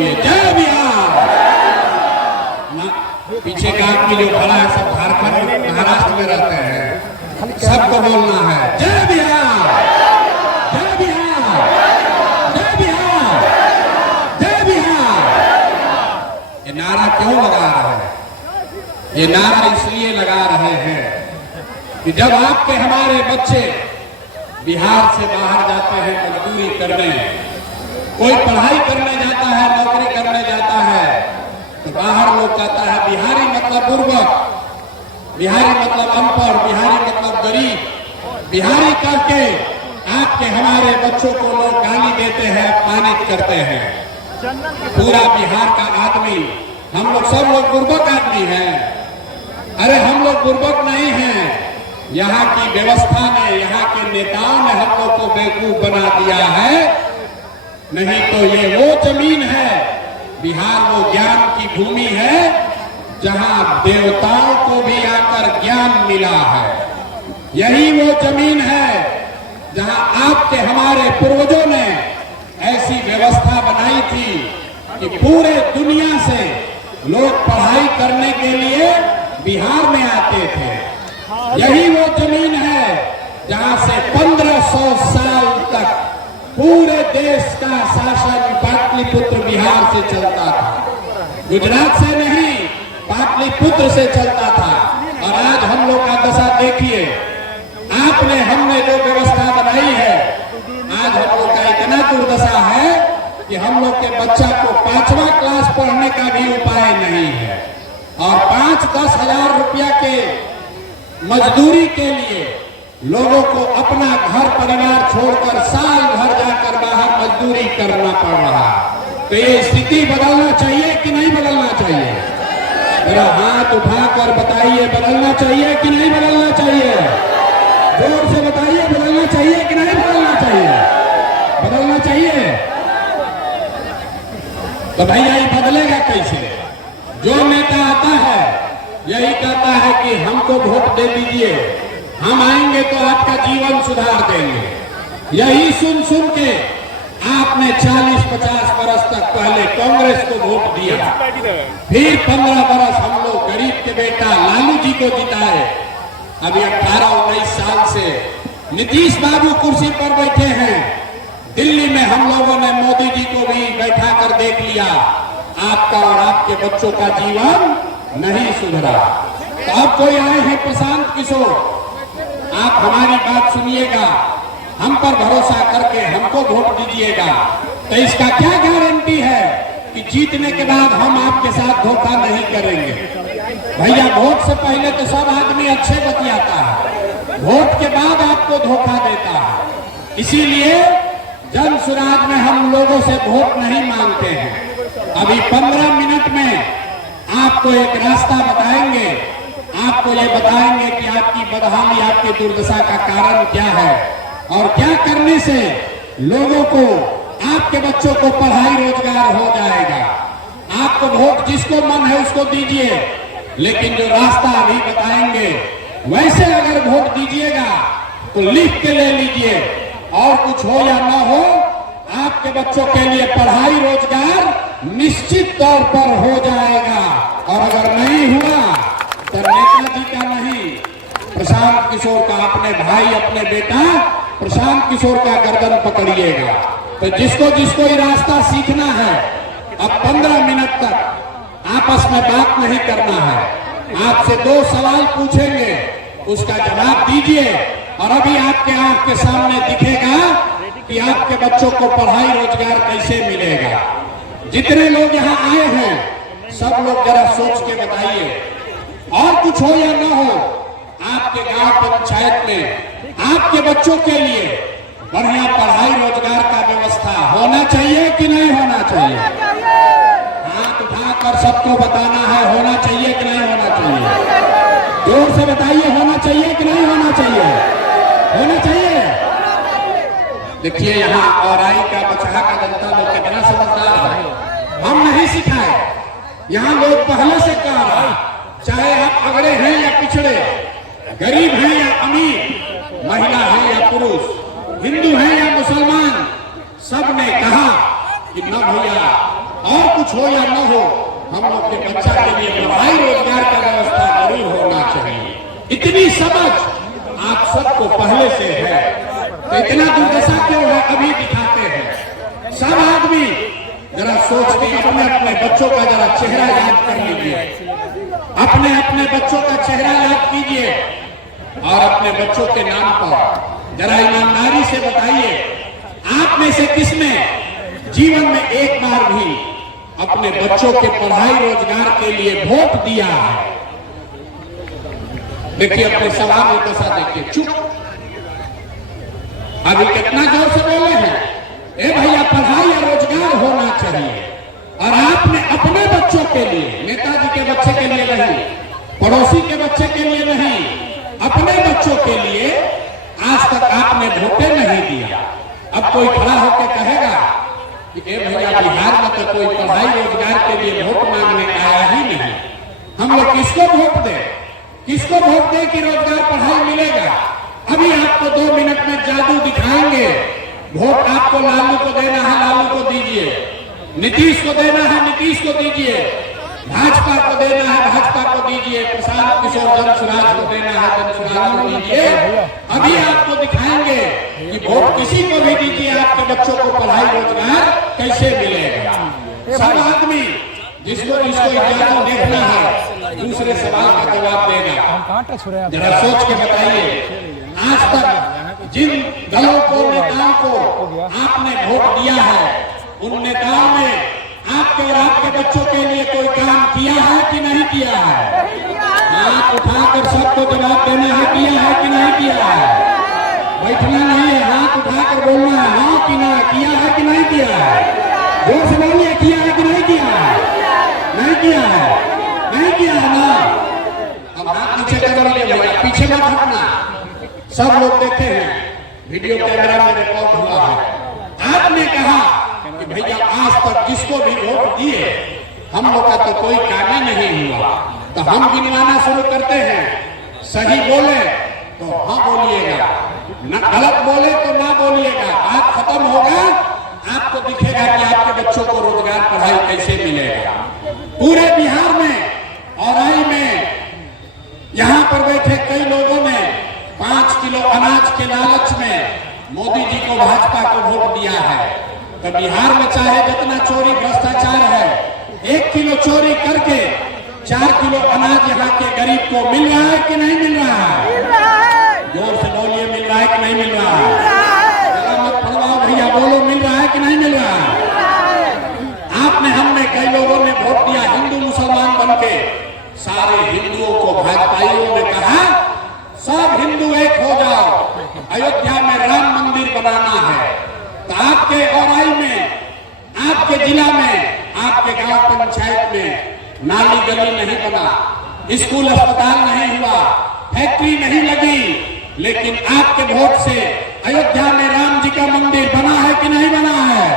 बोलिए जय बिहार। पीछे का आदमी जो खड़ा है सब झारखंड महाराष्ट्र में रहते हैं, सबको बोलना है जय बिहार, जय बिहार, जय बिहार, जय बिहार। ये नारा क्यों लगा रहे हैं? ये नारा इसलिए लगा रहे हैं कि जब आपके हमारे बच्चे बिहार से बाहर जाते हैं मजदूरी करने, कोई पढ़ाई करने जाता है, नौकरी करने जाता है, तो बाहर लोग कहता है बिहारी मतलब बुर्बक, बिहारी मतलब अनपढ़, बिहारी मतलब गरीब, बिहारी करके आपके हमारे बच्चों को लोग गाली देते हैं, अपमानित करते हैं। पूरा बिहार का आदमी, हम लोग सब लोग बुर्बक आदमी हैं। अरे हम लोग बुर्बक नहीं हैं, यहाँ की व्यवस्था ने, यहाँ के नेताओं ने हम लोग को बेवकूफ बना दिया है। नहीं तो ये वो जमीन है, बिहार वो ज्ञान की भूमि है जहाँ देवताओं को भी आकर ज्ञान मिला है। यही वो जमीन है जहाँ आपके हमारे पूर्वजों ने ऐसी व्यवस्था बनाई थी कि पूरे दुनिया से लोग पढ़ाई करने के लिए बिहार में आते थे। यही वो जमीन है जहां से 1500 साल तक पूरे देश का शासन पाटलिपुत्र बिहार से चलता था, गुजरात से नहीं, पाटलिपुत्र से चलता था। और आज हम लोग का दशा देखिए, आपने हमने जो व्यवस्था बनाई है, आज हम लोग का इतना दुर्दशा है कि हम लोग के बच्चा को 5वां क्लास पढ़ने का भी उपाय नहीं है। और 5-10 हजार रुपया के मजदूरी के लिए लोगों को अपना घर परिवार छोड़कर साल भर जाकर बाहर मजदूरी करना पड़ रहा। तो ये स्थिति बदलना चाहिए कि नहीं बदलना चाहिए? मेरा हाथ उठाकर बताइए, बदलना चाहिए कि नहीं बदलना चाहिए? जोर से बताइए, बदलना चाहिए कि नहीं बदलना चाहिए? बदलना चाहिए। तो भैया ये बदलेगा कैसे? जो नेता आता है यही कहता है कि हमको वोट दे दीजिए, हम आएंगे तो आपका जीवन सुधार देंगे। यही सुन सुन के आपने 40-50 बरस तक पहले कांग्रेस को वोट दिया, फिर 15 बरस हम लोग गरीब के बेटा लालू जी को जिताए। अभी 18-19 साल से नीतीश बाबू कुर्सी पर बैठे हैं। दिल्ली में हम लोगों ने मोदी जी को भी बैठा कर देख लिया, आपका और आपके बच्चों का जीवन नहीं सुधरा। तो अब कोई आए हैं प्रशांत किशोर, आप हमारी बात सुनिएगा, हम पर भरोसा करके हमको वोट दीजिएगा। तो इसका क्या गारंटी है कि जीतने के बाद हम आपके साथ धोखा नहीं करेंगे? भैया वोट से पहले तो सब आदमी अच्छे बतियाता है, वोट के बाद आपको धोखा देता है। इसीलिए जन सुराज में हम लोगों से वोट नहीं मांगते हैं। अभी 15 मिनट में आपको एक रास्ता बताएंगे, आपको ये बताएंगे कि आपकी बदहाली, आपकी दुर्दशा का कारण क्या है और क्या करने से लोगों को, आपके बच्चों को पढ़ाई रोजगार हो जाएगा। आपको वोट जिसको मन है उसको दीजिए, लेकिन जो रास्ता अभी बताएंगे वैसे अगर वोट दीजिएगा तो लिख के ले लीजिए, और कुछ हो या ना हो, आपके बच्चों के लिए पढ़ाई रोजगार निश्चित तौर पर हो जाएगा। और अगर नहीं हुआ तो नेताजी का नहीं, प्रशांत किशोर का, अपने भाई अपने बेटा प्रशांत किशोर का गर्दन पकड़िएगा। तो जिसको जिसको ये रास्ता सीखना है, अब 15 मिनट तक आपस में बात नहीं करना है। आपसे 2 सवाल पूछेंगे, उसका जवाब दीजिए। और अभी आपके आंख के सामने दिखेगा कि आपके बच्चों को पढ़ाई रोजगार कैसे मिलेगा। जितने लोग यहाँ आए हैं सब लोग जरा सोच के बताइए, और कुछ हो या ना हो, आपके गांव पंचायत में आपके बच्चों के लिए बढ़िया पढ़ाई रोजगार का व्यवस्था होना चाहिए कि नहीं होना चाहिए? हाथ उठाकर सबको बताना है, होना चाहिए कि नहीं होना चाहिए? जोर से बताइए, होना चाहिए कि नहीं होना चाहिए? होना चाहिए। देखिए यहाँ औराई का, बछड़ा का जनता लोग कितना समझदार है। हम नहीं सिखाए, यहाँ लोग पहले से कह रहा है, चाहे आप अगड़े हैं या पिछड़े, गरीब हैं या अमीर, महिला है या पुरुष, हिंदू है या मुसलमान, सब ने कहा कि न भैया और कुछ हो या न हो, हम लोग के बच्चा के लिए पढ़ाई रोजगार का व्यवस्था जरूर होना चाहिए। इतनी समझ आप सबको पहले से है, तो इतना दुर्दशा क्यों है अभी दिखाते हैं। सब आदमी जरा सोच के अपने अपने बच्चों का जरा चेहरा याद कर लीजिए, अपने अपने बच्चों का चेहरा याद कीजिए और अपने बच्चों के नाम पर जरा ईमानदारी से बताइए, आप में से किसने जीवन में एक बार भी अपने बच्चों के पढ़ाई रोजगार के लिए वोट दिया है? देखिए अपने सवाल में दशा देखिए, चुप। अभी कितना जोर से बोले हैं, ए भैया पढ़ाई या रोजगार होना चाहिए। और आपने अपने बच्चों के लिए, नेताजी के बच्चे के लिए नहीं, पड़ोसी के बच्चे के लिए नहीं, अपने बच्चों के लिए आज तक आपने वोटे नहीं दिया। अब कोई खड़ा होकर कहेगा कि ए भैया बिहार में तो कोई पढ़ाई रोजगार के लिए वोट मांगने आया ही नहीं, हम लोग किसको वोट दें? किसको वोट दें कि रोजगार पढ़ाई मिलेगा? अभी आपको 2 मिनट में जादू दिखाएंगे। वोट आपको लालू को देना है, लालू को दीजिए। नीतीश को देना है, नीतीश को दीजिए। भाजपा को देना है, भाजपा को दीजिए। प्रशांत किशोर जनसुराज को देना है, जनसुराज को दीजिए। अभी आपको दिखाएंगे कि वोट किसी को भी दीजिए, आपके बच्चों को पढ़ाई रोजगार कैसे मिलेगा। सब आदमी जिसको इजाजत देखना है दूसरे सवाल का जवाब देगा। जरा सोच के बताइए, आज तक जिन दलों को, नेताओं को आपने वोट दिया है, उन नेताओं ने आपके और आपके बच्चों के लिए कोई काम किया है कि नहीं किया है? हाथ उठाकर सबको जवाब देना है, किया है कि नहीं किया है? बैठना नहीं है, हाथ उठाकर बोलना है, हाँ कि ना, किया है कि नहीं किया है? जोर से बोलिए, किया है कि नहीं किया है? नहीं किया है, नहीं किया है ना। अब हाथ नीचे कर लीजिए भैया, पीछे मत हटना। सब लोग देखे हैं, वीडियो कैमरा में रिकॉर्ड हुआ है। आपने कहा कि भैया आज तक जिसको भी वोट दिए हम लोग का तो कोई काम ही नहीं हुआ। तो हम गिनवाना शुरू करते हैं, सही बोले तो हाँ बोलिएगा, न गलत बोले तो ना बोलिएगा। बात खत्म होगा, आपको दिखेगा कि आपके बच्चों को रोजगार पढ़ाई कैसे मिलेगा। पूरे बिहार में और आई में यहाँ पर बैठे कई लोगों ने 5 किलो अनाज के लालच में मोदी जी को, भाजपा को वोट दिया है। तो बिहार में चाहे जितना चोरी भ्रष्टाचार है, 1 किलो चोरी करके 4 किलो अनाज यहाँ के गरीब को मिल रहा है कि नहीं मिल रहा है? जोर से बोलिए, मिल रहा है कि नहीं मिल रहा है? जरा मत फड़वाओ भैया, बोलो मिल रहा है कि नहीं मिल रहा है? आपने, हमने, कई लोगों ने वोट दिया हिंदू मुसलमान बनके। सारे हिंदुओं को भाजपाइयों ने कहा सब हिंदू एक हो जाओ, अयोध्या में राम मंदिर बनाना है। तो आपके औराई में, आपके जिला में, आपके गांव पंचायत में नाली गली नहीं बना, स्कूल अस्पताल नहीं हुआ, फैक्ट्री नहीं लगी, लेकिन आपके वोट से अयोध्या में राम जी का मंदिर बना है कि नहीं बना है?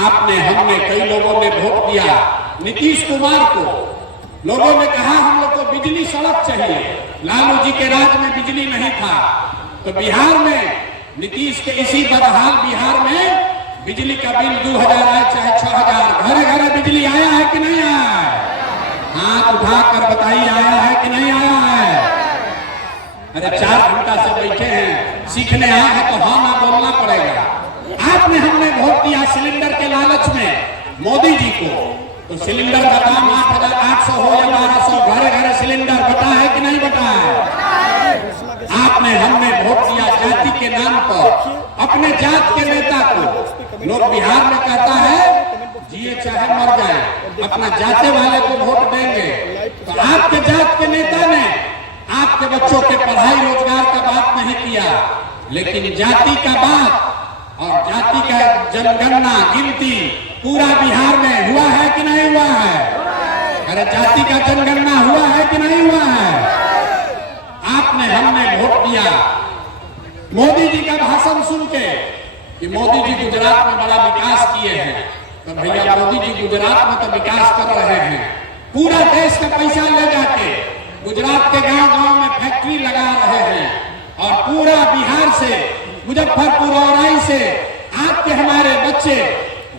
आपने, हमने, कई लोगों ने वोट दिया नीतीश कुमार को। लोगों ने कहा हम लोग को बिजली सड़क चाहिए, लालू जी के राज में बिजली नहीं था। तो बिहार में नीतीश के इसी बदहाल बिहार में बिजली का बिल 2000 आए चाहे 6000, घरे घरे बिजली आया है कि नहीं आया है? हाथ उठाकर बताइए, आया है कि नहीं आया है? अरे 4 घंटा से बैठे हैं, सीखने आए हैं तो हाँ ना बोलना पड़ेगा। आपने, हमने वोट दिया सिलेंडर के लालच में मोदी जी को। तो सिलेंडर का दाम 8800 हो या 1200, घरे घरे सिलेंडर बटा है कि नहीं बटा है? आपने, हमने वोट दिया जाति के नाम पर अपने जात के नेता को। लोग बिहार में कहता है जिए चाहे मर जाए, अपना जाते वाले को वोट देंगे। तो आपके जात के नेता ने आपके बच्चों के पढ़ाई रोजगार का बात नहीं किया, लेकिन जाति का बात और जाति का जनगणना, गिनती पूरा बिहार में हुआ है कि नहीं हुआ है? अरे जाति का जनगणना हुआ है कि नहीं हुआ है? आपने, हमने वोट दिया मोदी जी का भाषण सुन के कि मोदी जी गुजरात में बड़ा विकास किए हैं। तो भैया मोदी जी गुजरात में तो विकास कर रहे हैं, पूरा देश का पैसा ले जाके गुजरात के गांव गांव में फैक्ट्री लगा रहे हैं और पूरा बिहार से, मुजफ्फरपुर, औराई से आपके हमारे बच्चे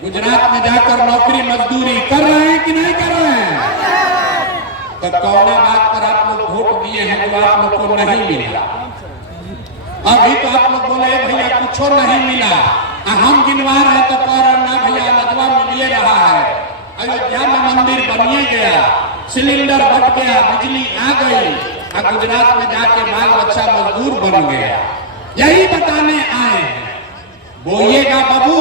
गुजरात में जाकर नौकरी मजदूरी कर रहे हैं कि नहीं कर रहे हैं? तो कौन बात पर आप लोग वोट दिए हैं जो आप लोग को नहीं मिला? अभी तो आप लोग बोले भैया कुछ नहीं मिला, हम गिनवा रहे तो कह रहे ना भैया लगवा मिलिए रहा है। अयोध्या में मंदिर बनिए गया, सिलेंडर बट गया, बिजली आ गई, और गुजरात में जाके बाल बच्चा मजदूर बन गया। यही बताने आए हैं। बोइएगा बाबू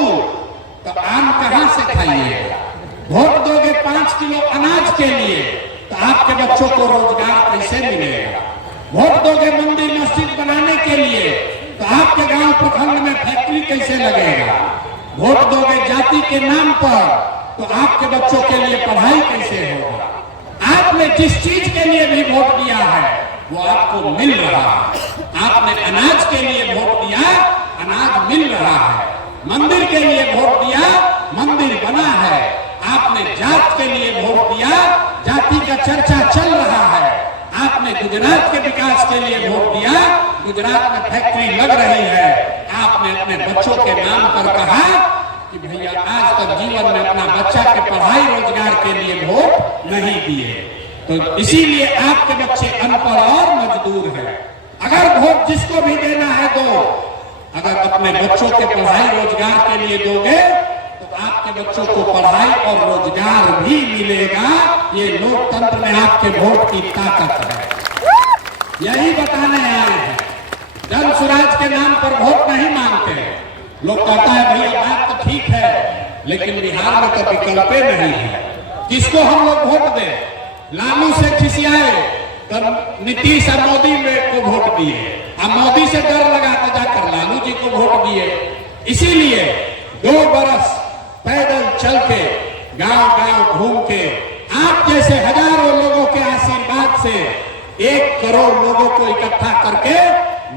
तो आम कहां से खाइएगा? वोट दोगे 5 किलो अनाज के लिए तो आपके बच्चों को रोजगार कैसे मिलेगा? वोट दोगे मंदिर मस्जिद बनाने के लिए तो आपके गांव प्रखंड में फैक्ट्री कैसे लगेगा? वोट दोगे जाति के नाम पर तो आपके बच्चों के लिए पढ़ाई कैसे होगा? आपने जिस चीज के लिए भी वोट दिया है वो आपको मिल रहा है। आपने अनाज के लिए वोट दिया, अनाज मिल रहा है। मंदिर के लिए वोट दिया, मंदिर बना है। आपने जात के लिए वोट दिया, जाति का चर्चा चल रहा है। आपने गुजरात के विकास के लिए वोट दिया, गुजरात में फैक्ट्री लग रही है। आपने अपने बच्चों के नाम पर कहा कि भैया आज तक जीवन में अपना बच्चा के पढ़ाई रोजगार के लिए वोट नहीं दिए, तो इसीलिए आपके बच्चे अनपढ़ और मजदूर हैं। अगर वोट जिसको भी देना है दो, अगर अपने बच्चों के पढ़ाई रोजगार के लिए दोगे तो आपके बच्चों को पढ़ाई और रोजगार भी मिलेगा। ये लोकतंत्र में आपके वोट की ताकत है। यही बताने आए हैं। जन स्वराज के नाम पर वोट नहीं मांगते। लोग कहता है भैया बात तो ठीक है, लेकिन बिहार में तो विकल्प नहीं है। किसको हम लोग वोट दें? लालू से खिसियाए तो नीतीश और मोदी को वोट दिए, अब मोदी से डर लगा तो जाकर लालू जी को वोट दिए। इसीलिए 2 बरस पैदल चल के गांव गांव घूम के आप जैसे हजारों लोगों के आशीर्वाद से 1 करोड़ लोगों को इकट्ठा करके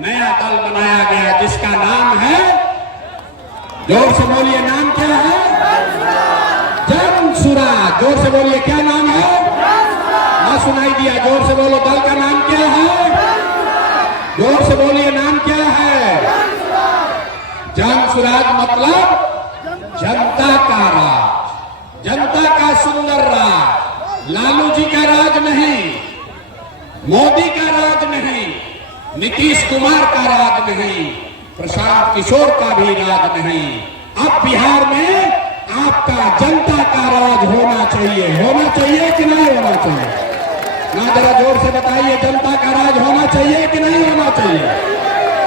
नया दल बनाया गया, जिसका नाम है, जोर से बोलिए, नाम क्या है? जन स्वराज। जोर से बोलिए, क्या नाम है? ना सुनाई दिया, जोर से बोलो, दल का नाम क्या है? जोर से बोलिए, नाम क्या है? जन स्वराज मतलब जनता का राज, जनता का सुंदर राज। लालू जी का राज नहीं, मोदी का राज नहीं, नीतीश कुमार का राज नहीं, प्रशांत किशोर का भी राज नहीं। अब बिहार में आपका जनता का राज होना चाहिए। होना चाहिए कि नहीं होना चाहिए? ना जरा जोर से बताइए, जनता का राज होना चाहिए कि नहीं होना चाहिए?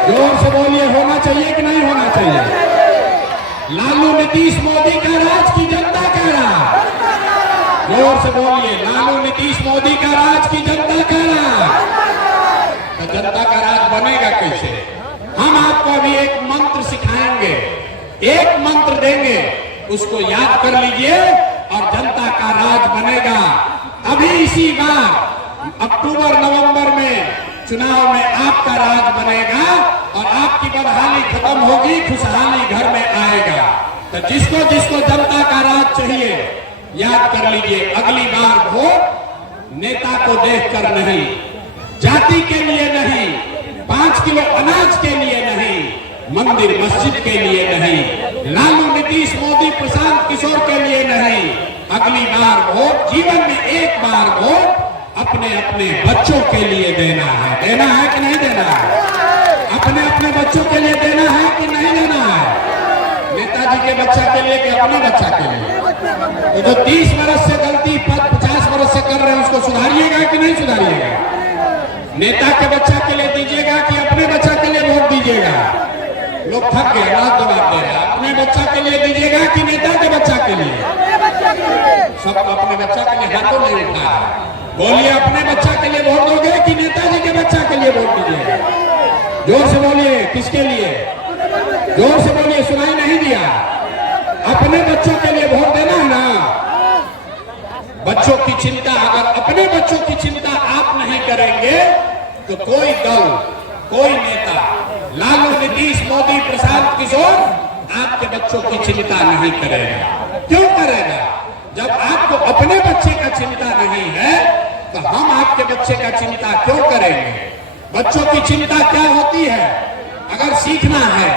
जोर से बोलिए, होना चाहिए कि नहीं होना चाहिए? लालू नीतीश मोदी का राज की जनता का राज? जोर से बोलिए, लालू नीतीश मोदी का राज की जनता का राज? तो जनता का राज बनेगा कैसे? हम आपको अभी एक मंत्र सिखाएंगे, एक मंत्र देंगे, उसको याद कर लीजिए और जनता का राज बनेगा। अभी इसी बार अक्टूबर नवंबर में चुनाव में आपका राज बनेगा और आपकी बदहाली खत्म होगी, खुशहाली घर में आएगा। तो जिसको जिसको जनता का राज चाहिए, याद कर लीजिए, अगली बार वोट नेता को देखकर नहीं, जाति के लिए नहीं, 5 किलो अनाज के लिए नहीं, मंदिर मस्जिद के लिए नहीं, लालू नीतीश मोदी प्रशांत किशोर के लिए नहीं, अगली बार वोट, जीवन में एक बार वोट अपने अपने बच्चों के लिए देना है। देना है कि नहीं देना है? अपने अपने बच्चों के लिए देना है कि नहीं देना है? नेताजी के बच्चा के लिए कि अपने बच्चा के लिए? तो जो 30 वर्ष से गलती 50 वर्ष से कर रहे हैं उसको सुधारिएगा कि नहीं सुधारिएगा? नेता के बच्चा के लिए दीजिएगा कि अपने बच्चा के लिए वोट दीजिएगा? लोग थक गए, रात जवाब दे रहे। अपने बच्चा के लिए दीजिएगा कि नेता के बच्चा के लिए? सब अपने बच्चा के लिए हाथों नहीं उठा है। बोलिए, अपने बच्चा के लिए वोट दोगे कि नेताजी के बच्चा के लिए वोट दीजिएगा? जोर से बोलिए, किसके लिए? जोर से बोलिए, सुनाई नहीं दिया। अपने बच्चों के लिए वोट देना है ना? बच्चों की चिंता, अगर अपने बच्चों की चिंता आप नहीं करेंगे तो कोई दल, कोई नेता, लालू नीतीश मोदी प्रशांत किशोर आपके बच्चों की चिंता नहीं करेगा। क्यों करेगा? जब आपको अपने बच्चे का चिंता नहीं है तो हम आपके बच्चे का चिंता क्यों करेंगे? बच्चों की चिंता क्या होती है? अगर सीखना है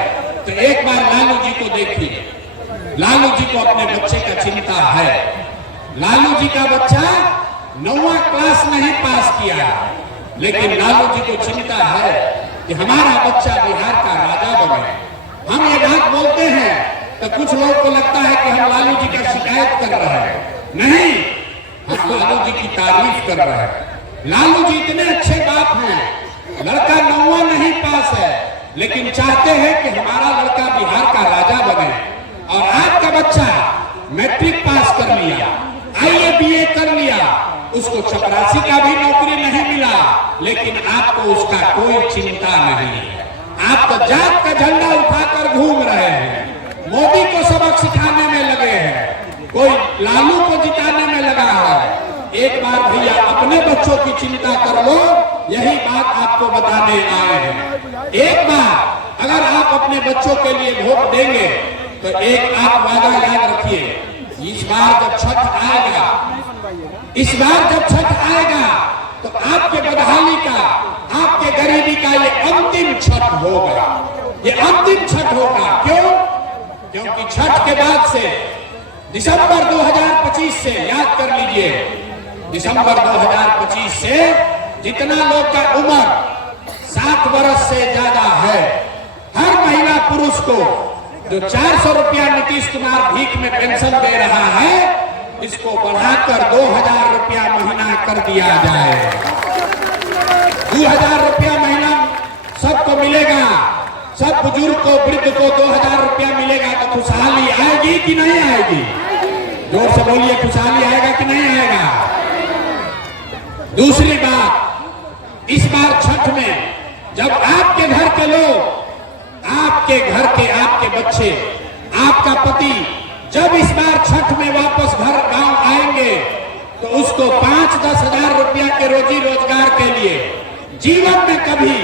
तो एक बार लालू जी को देखिए। लालू जी को अपने बच्चे का चिंता है। लालू जी का बच्चा 9वां क्लास नहीं पास किया, लेकिन लालू जी को चिंता है कि हमारा बच्चा बिहार का राजा बने। हम ये बात बोलते हैं तो कुछ लोग को लगता है कि हम लालू जी का शिकायत कर रहे हैं। नहीं, हम लालू जी की तारीफ कर रहे हैं। लालू जी इतने अच्छे बाप हैं, लड़का 9वां नहीं पास है, लेकिन चाहते हैं कि हमारा लड़का बिहार का राजा बने। और आपका बच्चा मैट्रिक पास कर लिया, IAA BA कर लिया, उसको चपरासी का भी नौकरी नहीं मिला, लेकिन आपको उसका कोई चिंता नहीं है। आप तो जात का झंडा उठाकर घूम रहे हैं, मोदी को सबक सिखाने में लगे हैं, कोई लालू को जिताने में लगा है। एक बार भैया अपने बच्चों की चिंता कर लो, यही बात आपको बताने आए हैं। एक बार अगर आप अपने बच्चों के लिए वोट देंगे तो एक आप वादा याद रखिए, इस बार जब छठ आएगा, इस बार जब छठ आएगा तो आपके बदहाली का, आपके गरीबी का ये अंतिम छठ होगा। ये अंतिम छठ होगा। क्यों? क्योंकि छठ के बाद से दिसंबर 2025 से, याद कर लीजिए, दिसंबर 2025 से जितना लोग का उम्र 60 वर्ष से ज्यादा है, हर महिला पुरुष को जो 400 रुपया नीतीश कुमार भीख में पेंशन दे रहा है, इसको बढ़ाकर 2000 रुपया महीना कर दिया जाए। 2000 रुपया महीना सबको मिलेगा, सब बुजुर्ग को, वृद्ध को 2000 रुपया मिलेगा। तो खुशहाली आएगी कि नहीं आएगी? जोर से बोलिए, खुशहाली आएगा कि नहीं आएगा? दूसरी बात, इस बार छठ में जब आपके घर के लोग, आपके घर के, आपके बच्चे, आपका पति जब इस बार छठ में वापस घर गांव आएंगे तो उसको 5-10 हजार रुपया के रोजी रोजगार के लिए जीवन में कभी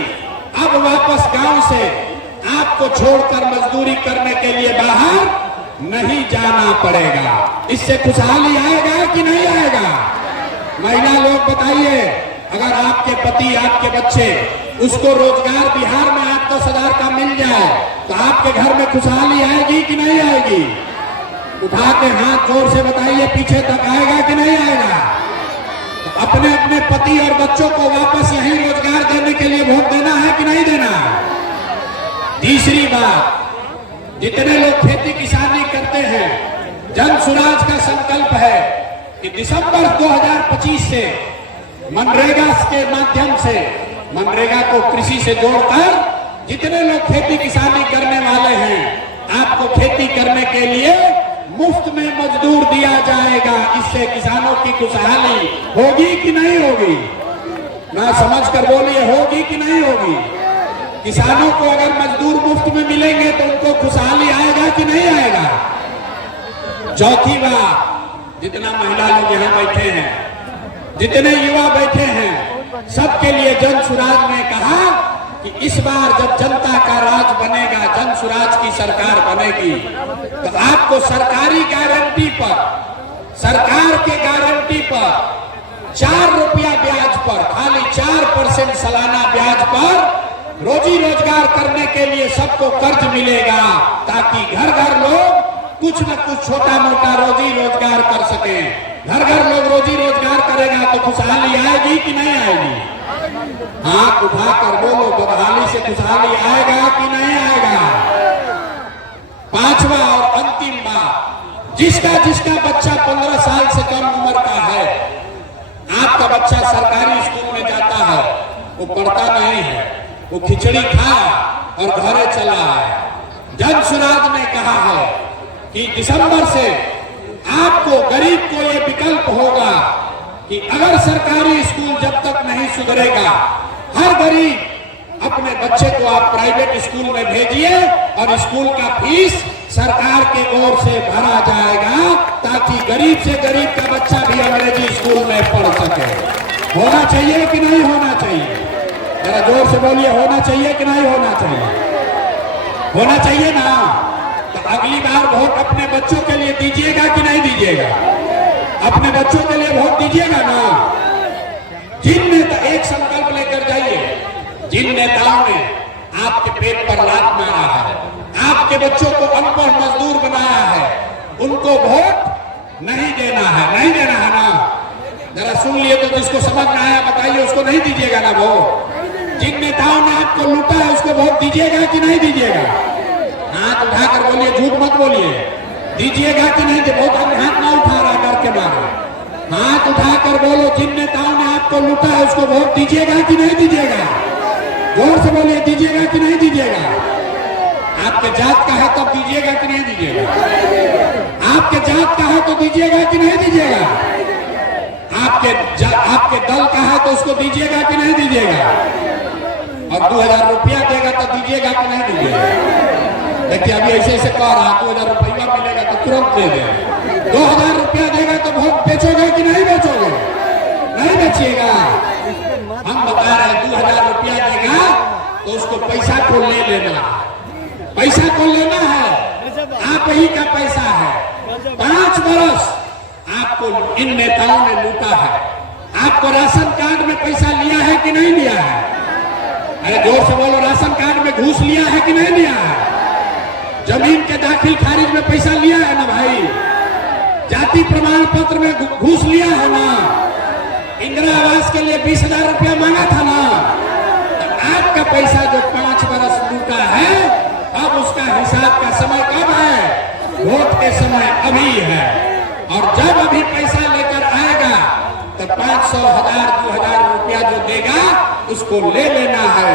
अब वापस गांव से आपको छोड़कर मजदूरी करने के लिए बाहर नहीं जाना पड़ेगा। इससे खुशहाली आएगा कि नहीं आएगा? महिला लोग बताइए, अगर आपके पति, आपके बच्चे, उसको रोजगार बिहार में 8-10 हजार का मिल जाए तो आपके घर में खुशहाली आएगी कि नहीं आएगी? उठा के हाथ जोर से बताइए, पीछे तक आएगा कि नहीं आएगा? तो अपने अपने पति और बच्चों को वापस यही रोजगार देने के लिए वोट देना है कि नहीं देना? तीसरी बात, जितने लोग खेती किसानी करते हैं, जन सुराज का संकल्प है कि दिसंबर 2025 से मनरेगा के माध्यम से, मनरेगा को कृषि से जोड़कर जितने लोग खेती किसानी करने वाले हैं, आपको खेती करने के लिए मुफ्त में मजदूर दिया जाएगा। इससे किसानों की खुशहाली होगी कि नहीं होगी? ना समझ कर बोलिए, होगी कि नहीं होगी? किसानों को अगर मजदूर मुफ्त में मिलेंगे तो उनको खुशहाली आएगा कि नहीं आएगा? चौथी बात, जितना महिला लोग यहाँ बैठे हैं, जितने युवा बैठे हैं, सबके लिए जन सुराज ने कहा कि इस बार जब जनता का राज बनेगा, जन सुराज की सरकार बनेगी, तो आपको सरकारी गारंटी पर, सरकार के गारंटी पर 4 रुपया ब्याज पर, खाली 4% सालाना ब्याज पर रोजी रोजगार करने के लिए सबको कर्ज मिलेगा, ताकि घर घर लोग कुछ न कुछ छोटा मोटा रोजी रोजगार कर सके। घर घर लोग रोजी रोजगार करेगा तो खुशहाली आएगी कि नहीं आएगी? हाथ उठाकर बोलो, बदहाली से खुशहाली आएगा कि नहीं आएगा? पांचवा और अंतिम बात, जिसका जिसका बच्चा 15 साल से कम उम्र का है, आपका बच्चा सरकारी स्कूल में जाता है, वो पढ़ता नहीं है, वो खिचड़ी खाया और घरे चला है। जन सुराज ने कहा है कि दिसंबर से आपको, गरीब को ये विकल्प होगा कि अगर सरकारी स्कूल जब तक नहीं सुधरेगा, हर गरीब अपने बच्चे को आप प्राइवेट स्कूल में भेजिए और स्कूल का फीस सरकार के ओर से भरा जाएगा, ताकि गरीब से गरीब का बच्चा भी अंग्रेजी स्कूल में पढ़ सके। होना चाहिए कि नहीं होना चाहिए? जरा जोर से बोलिए, होना चाहिए कि नहीं होना चाहिए? होना चाहिए ना? तो अगली बार वोट अपने बच्चों के लिए दीजिएगा कि नहीं दीजिएगा? अपने बच्चों के लिए वोट दीजिएगा ना? जिन नेता, एक संकल्प लेकर जाइए, जिन नेताओं ने आपके पेट पर लात मारा है, आपके बच्चों को अनपढ़ मजदूर बनाया है, उनको वोट नहीं देना है, नहीं देना है ना। जरा सुन लिए तो जिसको समझ में आया बताइए, उसको नहीं दीजिएगा ना वोट। जिन नेताओं ने आपको लूटा है उसको वोट दीजिएगा कि नहीं दीजिएगा? हाथ उठाकर बोलिए, झूठ मत बोलिए, दीजिएगा कि नहीं? बहुत हाथ ना उठा रहा डर के मारे, हाथ उठाकर बोलो, जिन नेताओं ने आपको लूटा है उसको वोट दीजिएगा कि नहीं दीजिएगा? जोर से बोलिए, दीजिएगा कि नहीं दीजिएगा? आपके जात का है तब दीजिएगा कि नहीं दीजिएगा? आपके जात का है तो दीजिएगा कि नहीं दीजिएगा? आपके दल का है तो उसको दीजिएगा कि नहीं दीजिएगा? और 2000 रुपया देगा तो दीजिएगा कि नहीं दीजिएगा? देखिए अभी ऐसे कह रहा 2000 रुपया मिलेगा तो तुरंत दे दे। 2000 रुपया देगा तो वोट बेचोगे कि नहीं बेचोगे? नहीं बेचिएगा। हम बता रहे हैं 2000 रुपया देगा तो उसको पैसा को ले लेना, पैसा को लेना है, आप ही का पैसा है। 5 बरस आपको इन नेताओं ने लूटा है। आपको राशन कार्ड में पैसा लिया है कि नहीं लिया है? अरे जोर से बोलो, राशन कार्ड में घूस लिया है कि नहीं लिया है? जमीन के दाखिल खारिज में पैसा लिया है ना भाई? जाति प्रमाण पत्र में घूस लिया है ना? इंदिरा आवास के लिए 20,000 रुपया मांगा था ना? आपका पैसा जो 5 बरस लूटा है, अब उसका हिसाब का समय कब है? वोट के समय अभी है। और जब अभी पैसा लेकर आएगा तो 500, 1000, 2000 रुपया जो देगा उसको ले लेना है,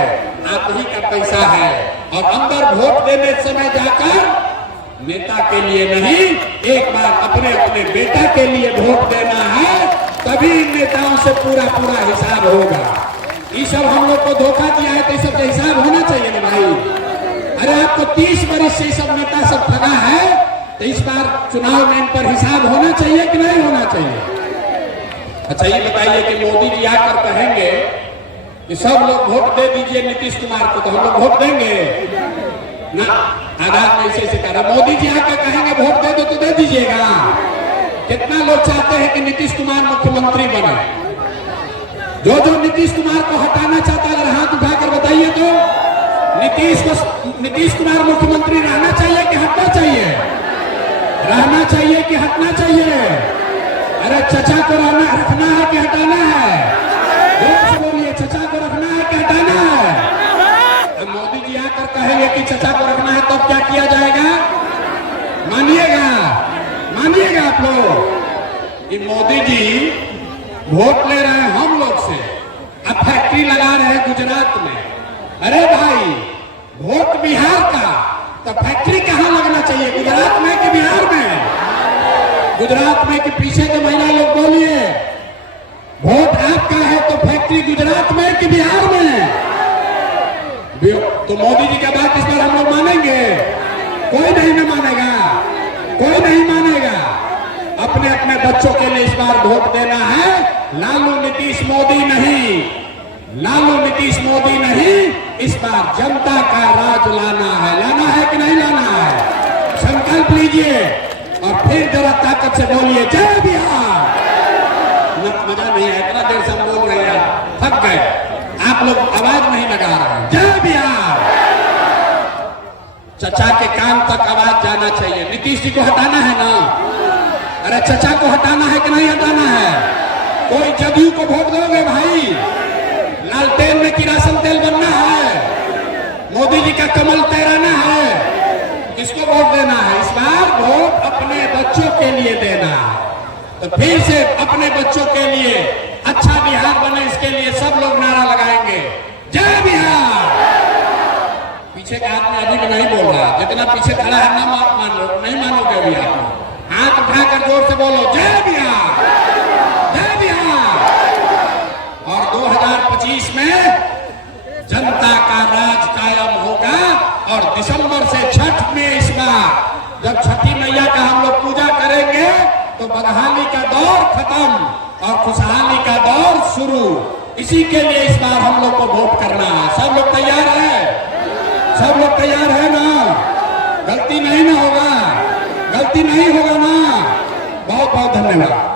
आप ही का पैसा है। और अंदर वोट देने समय जाकर नेता के लिए नहीं, एक बार अपने अपने बेटा के लिए वोट देना है, तभी इन नेताओं से पूरा पूरा हिसाब होगा। ये सब हम लोग को धोखा दिया है तो ये सब हिसाब होना चाहिए ना भाई। अरे आपको 30 वर्ष से सब नेता सब ठगा है तो इस बार चुनाव में इन पर हिसाब होना चाहिए कि नहीं होना चाहिए? अच्छा ये बताइए कि मोदी जी आकर कहेंगे कि सब लोग वोट दे दीजिए नीतीश कुमार को, तो हम लोग वोट देंगे ना? आधार में ऐसे कर रहा, मोदी जी आकर कहेंगे वोट दे दो तो दे दीजिएगा? कितना लोग चाहते हैं कि नीतीश कुमार मुख्यमंत्री बने? जो नीतीश कुमार को हटाना चाहता है अगर हाथ उठाकर बताइए तो। नीतीश कुमार मुख्यमंत्री रहना चाहिए कि हटना चाहिए? रहना चाहिए कि हटना चाहिए? अरे चचा को रखना है कि हटाना है? जोर से बोलिए, चचा को रखना है कि हटाना है? अब मोदी जी आकर कहेंगे कि चचा को रखना है तब क्या किया जाएगा? मानिएगा, मानिएगा आप लोग कि मोदी जी वोट ले रहे हैं हम लोग से, अब फैक्ट्री लगा रहे हैं गुजरात में। अरे भाई वोट बिहार का, तो फैक्ट्री कहाँ लगना चाहिए, गुजरात में कि बिहार में? गुजरात में कि पीछे के महिला लोग बोलिए, वोट आपका है तो फैक्ट्री गुजरात में कि बिहार में? तो मोदी जी की बात इस बार हम लोग मानेंगे? कोई नहीं ना मानेगा, कोई नहीं मानेगा। अपने अपने बच्चों के लिए इस बार वोट देना है, लालू नीतीश मोदी नहीं, लालू नीतीश मोदी नहीं, इस बार जनता का राज लाना है कि नहीं लाना है? संकल्प लीजिए और फिर जरा ताकत से बोलिए जय बिहार। मजा नहीं है, इतना देर से हम बोल रहे हैं, थक गए, आप लोग आवाज नहीं लगा रहे हैं। जय बिहार। चचा के कान तक आवाज जाना चाहिए। नीतीश जी को हटाना है ना? अरे चचा को हटाना है कि नहीं हटाना है? कोई जदयू को वोट दोगे भाई? लालटेन में किरासन तेल बनना है, मोदी जी का कमल तैराना है, किसको वोट देना है? इस बार वोट अपने बच्चों के लिए देना। तो फिर से अपने बच्चों के लिए अच्छा बिहार बने, इसके लिए सब लोग नारा लगाएंगे जय बिहार। पीछे का आदमी अधिक नहीं बोल रहा, जितना पीछे खड़ा है ना मान लो, नहीं मानोगे अभी आप। हाथ उठाकर जोर से बोलो जय बिहार, जय बिहार। और 2025 में जनता का राज कायम होगा। और दिसंबर से छठ में इस बार जब छठी मैया का हम लोग पूजा करेंगे तो बदहाली का दौर खत्म और खुशहाली का दौर शुरू। इसी के लिए इस बार हम लोग को वोट करना है। सब लोग तैयार है? सब लोग तैयार है ना? गलती नहीं ना होगा, गलती नहीं होगा ना? बहुत बहुत धन्यवाद।